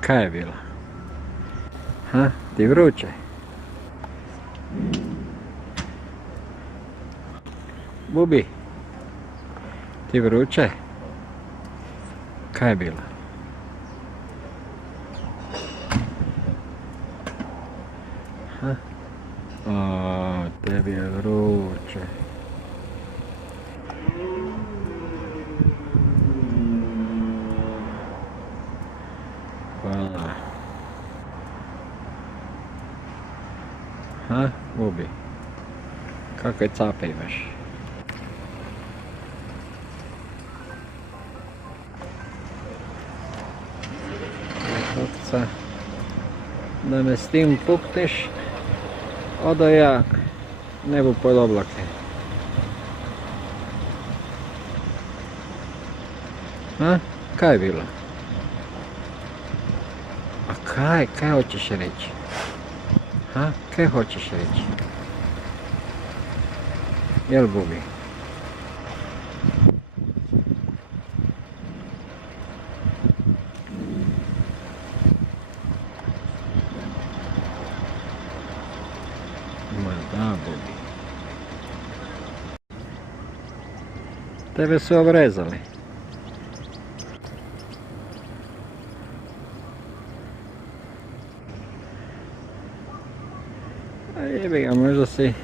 Kaj je bilo? Ha? Ti vruće? Bubi? Ti vruće? Kaj je bilo? Ha? O, tebi je vruće. Hvala. Ha? Bubi? Kakve cape imaš? Da me s tim pukneš, odo ja nebu pod oblake. Ha? Kaj je bilo? A kaj hoćeš reći? Ha? Kaj hoćeš reći? Jel, Bubi? Ma da, Bubi. Tebe su obrezali. A jebi ga, možda si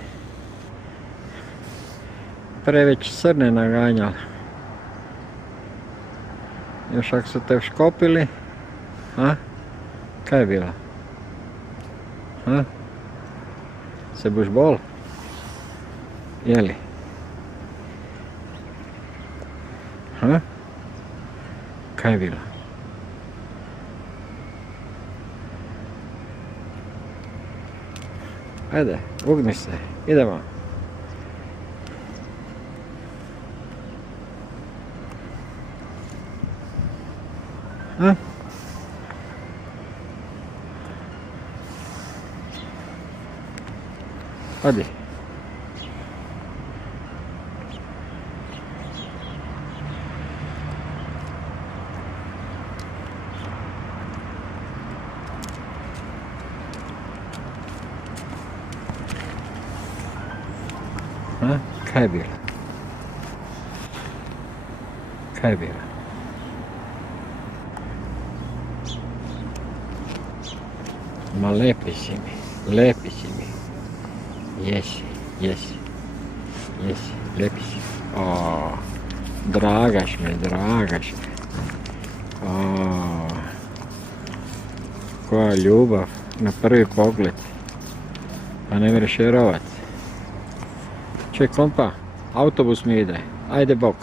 preveć srne naganjali. Još ako su te škopili, a? Kaj je bilo? A? Se buš bol? Jeli? Ha? Kaj je bilo? Ajde, ugni se, idemo. Ha? Odi. Ha? Kaj je bilo? Kaj je bilo? Ma lepi si mi, lepi si mi. Jesi, jesi, jesi, lepi si. O, dragaš me, dragaš me. O, koja ljubav na prvi pogled. Pa ne mreš vjerovat. Ček, kompa, autobus mi ide, ajde bok.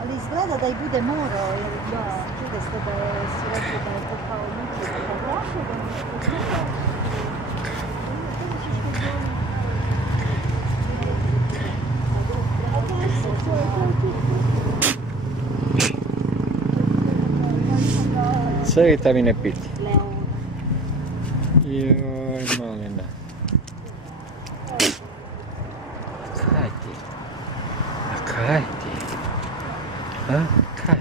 Ali izgleda da i bude morao, jer ja čude ste da je si rekli da je to kao muče da povlaše, da nešto C vitamine piti. Joj, malina. Kaj ti? A kaj ti? A? Kaj?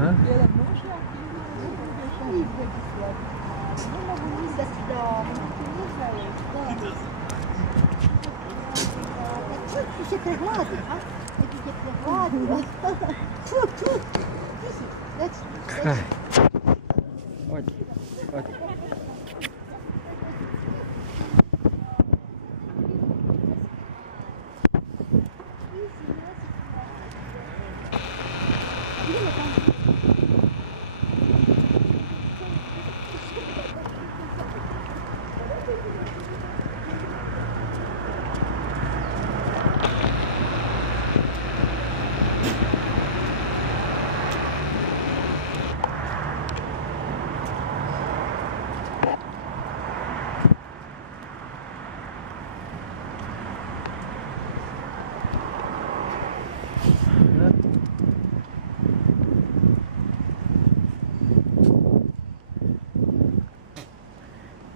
A? Ti se prehladi, a? Neki te prehladi. Tu. Reci. Kaj? Odi, odi.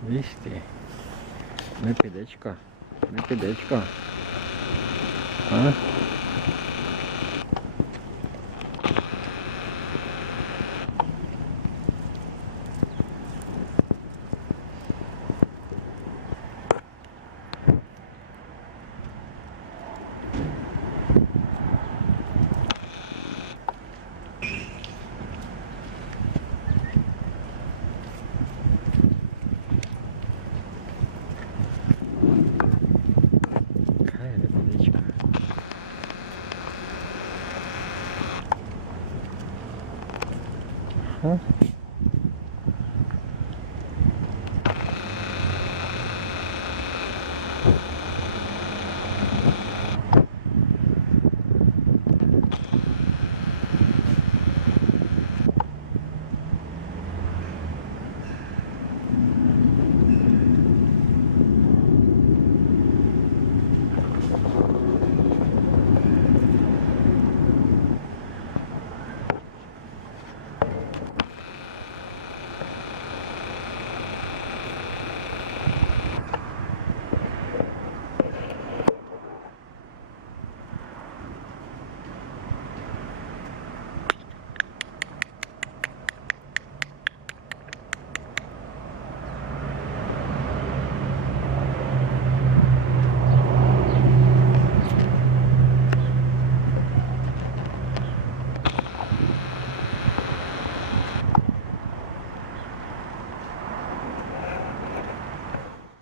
Viš ti? Не підечка. Не підечка. А? Хай не підечка. А?